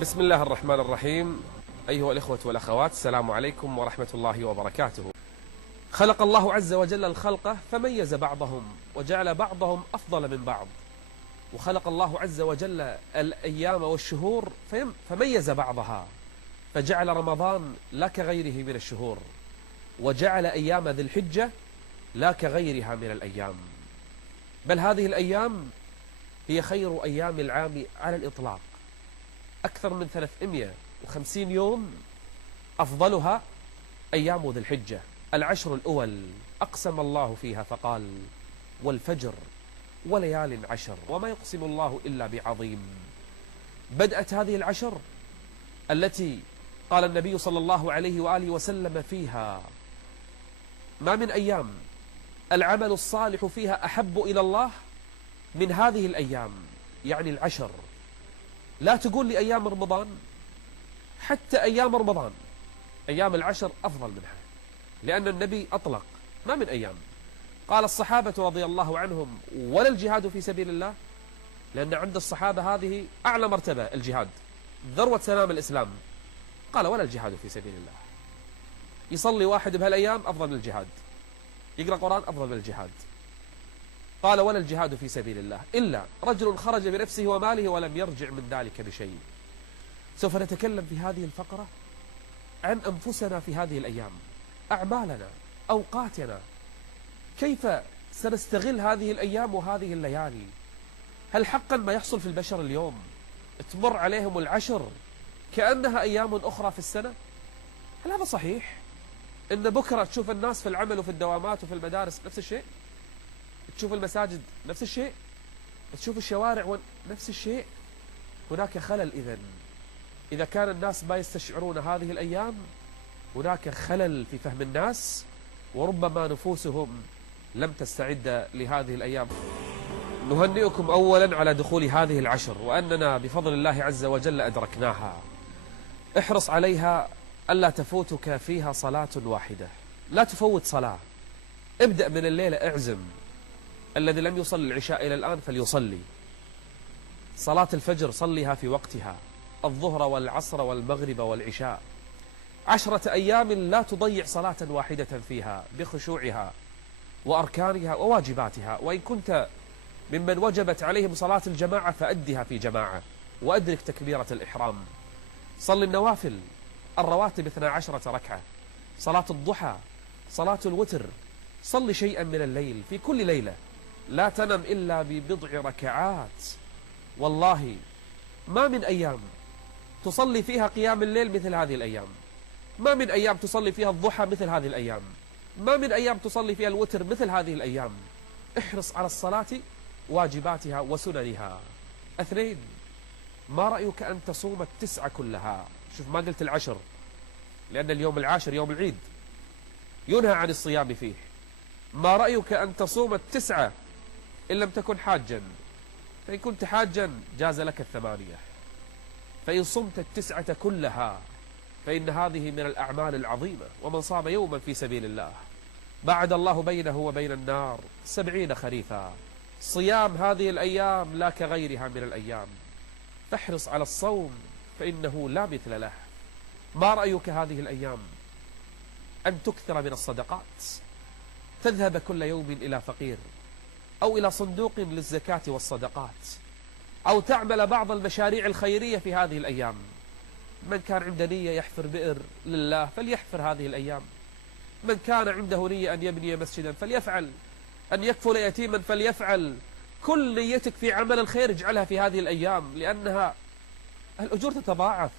بسم الله الرحمن الرحيم. أيها الإخوة والأخوات، السلام عليكم ورحمة الله وبركاته. خلق الله عز وجل الخلق فميز بعضهم وجعل بعضهم أفضل من بعض، وخلق الله عز وجل الأيام والشهور فميز بعضها، فجعل رمضان لا كغيره من الشهور، وجعل أيام ذي الحجة لا كغيرها من الأيام، بل هذه الأيام هي خير أيام العام على الإطلاق. أكثر من 350 يوم أفضلها أيام ذي الحجة، العشر الأول أقسم الله فيها فقال: والفجر وليال عشر وما يقسم الله إلا بعظيم. بدأت هذه العشر التي قال النبي صلى الله عليه وآله وسلم فيها: ما من أيام العمل الصالح فيها أحب إلى الله من هذه الأيام، يعني العشر. لا تقول لي أيام رمضان، حتى أيام رمضان أيام العشر أفضل منها، لأن النبي أطلق ما من أيام. قال الصحابة رضي الله عنهم: ولا الجهاد في سبيل الله، لأن عند الصحابة هذه أعلى مرتبة، الجهاد ذروة سلام الإسلام. قال: ولا الجهاد في سبيل الله. يصلي واحد بهالأيام أفضل من الجهاد، يقرأ قرآن أفضل من الجهاد. قال: ولا الجهاد في سبيل الله إلا رجل خرج بنفسه وماله ولم يرجع من ذلك بشيء. سوف نتكلم في هذه الفقرة عن أنفسنا في هذه الأيام، أعمالنا، أوقاتنا، كيف سنستغل هذه الأيام وهذه الليالي. هل حقا ما يحصل في البشر اليوم تمر عليهم العشر كأنها أيام أخرى في السنة؟ هل هذا صحيح؟ إن بكرة تشوف الناس في العمل وفي الدوامات وفي المدارس نفس الشيء، تشوف المساجد نفس الشيء، تشوف الشوارع نفس الشيء. هناك خلل. إذا كان الناس ما يستشعرون هذه الأيام، هناك خلل في فهم الناس، وربما نفوسهم لم تستعد لهذه الأيام. نهنئكم أولا على دخول هذه العشر، وأننا بفضل الله عز وجل أدركناها. احرص عليها ألا تفوتك فيها صلاة واحدة، لا تفوت صلاة. ابدأ من الليلة، اعزم. الذي لم يصلي العشاء إلى الآن فليصلي. صلاة الفجر صليها في وقتها، الظهر والعصر والمغرب والعشاء. 10 أيام لا تضيع صلاة واحدة فيها بخشوعها وأركانها وواجباتها. وإن كنت ممن وجبت عليهم صلاة الجماعة فأدها في جماعة، وأدرك تكبيرة الإحرام. صل النوافل الرواتب 12 ركعة، صلاة الضحى، صلاة الوتر. صل شيئا من الليل في كل ليلة، لا تنم إلا ببضع ركعات. والله ما من أيام تصلي فيها قيام الليل مثل هذه الأيام، ما من أيام تصلي فيها الضحى مثل هذه الأيام، ما من أيام تصلي فيها الوتر مثل هذه الأيام. احرص على الصلاة، واجباتها وسننها. 2، ما رأيك أن تصوم 9 كلها؟ شوف، ما قلت العشر، لأن اليوم العاشر يوم العيد ينهى عن الصيام فيه. ما رأيك أن تصوم 9 إن لم تكن حاجا؟ فإن كنت حاجا جاز لك 8، فإن صمت 9 كلها فإن هذه من الأعمال العظيمة. ومن صام يوما في سبيل الله بعد الله بينه وبين النار 70 خريفا. صيام هذه الأيام لا كغيرها من الأيام، فاحرص على الصوم فإنه لا مثل له. ما رأيك هذه الأيام أن تكثر من الصدقات، تذهب كل يوم إلى فقير، أو إلى صندوق للزكاة والصدقات، أو تعمل بعض المشاريع الخيرية في هذه الأيام. من كان عنده نية يحفر بئر لله فليحفر هذه الأيام، من كان عنده نية أن يبني مسجدا فليفعل، أن يكفل يتيما فليفعل. كل نيتك في عمل الخير اجعلها في هذه الأيام، لأنها الأجور تتضاعف.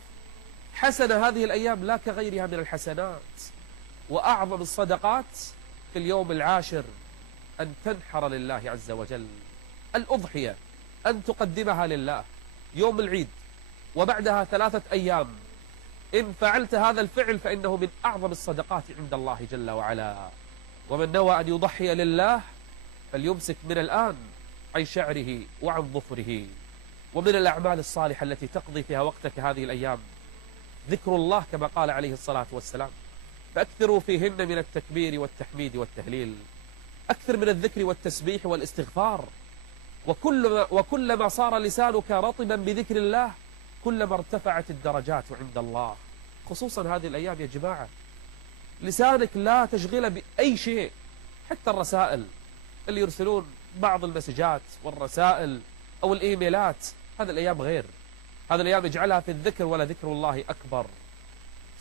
حسنة هذه الأيام لا كغيرها من الحسنات. وأعظم الصدقات في اليوم العاشر أن تنحر لله عز وجل، الأضحية أن تقدمها لله يوم العيد وبعدها 3 أيام. إن فعلت هذا الفعل فإنه من أعظم الصدقات عند الله جل وعلا. ومن نوى أن يضحي لله فليمسك من الآن عن شعره وعن ظفره. ومن الأعمال الصالحة التي تقضي فيها وقتك هذه الأيام ذكر الله كما قال عليه الصلاة والسلام: فأكثروا فيهن من التكبير والتحميد والتهليل. أكثر من الذكر والتسبيح والاستغفار. وكلما صار لسانك رطبا بذكر الله كلما ارتفعت الدرجات عند الله. خصوصا هذه الأيام يا جماعة، لسانك لا تشغله بأي شيء، حتى الرسائل اللي يرسلون بعض المسجات والرسائل أو الإيميلات، هذه الأيام غير. هذه الأيام اجعلها في الذكر، ولا ذكر الله أكبر.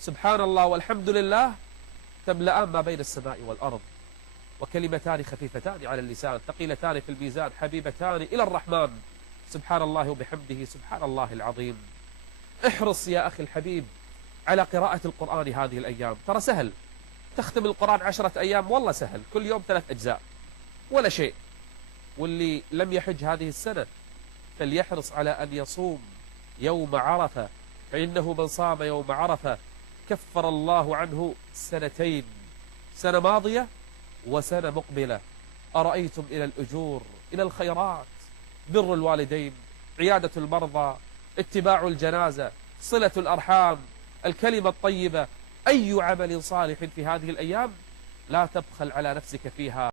سبحان الله والحمد لله تملأان ما بين السماء والأرض، وكلمتان خفيفتان على اللسان ثقيلتان في الميزان حبيبتان إلى الرحمن. سبحان الله وبحمده سبحان الله العظيم. احرص يا أخي الحبيب على قراءة القرآن هذه الأيام، ترى سهل. تختم القرآن 10 أيام والله سهل، كل يوم 3 أجزاء ولا شيء. واللي لم يحج هذه السنة فليحرص على أن يصوم يوم عرفة، فإنه من صام يوم عرفة كفر الله عنه سنتين، سنة ماضية وسنة مقبلة. أرأيتم إلى الأجور، إلى الخيرات، بر الوالدين، عيادة المرضى، اتباع الجنازة، صلة الأرحام، الكلمة الطيبة، أي عمل صالح في هذه الأيام لا تبخل على نفسك فيها.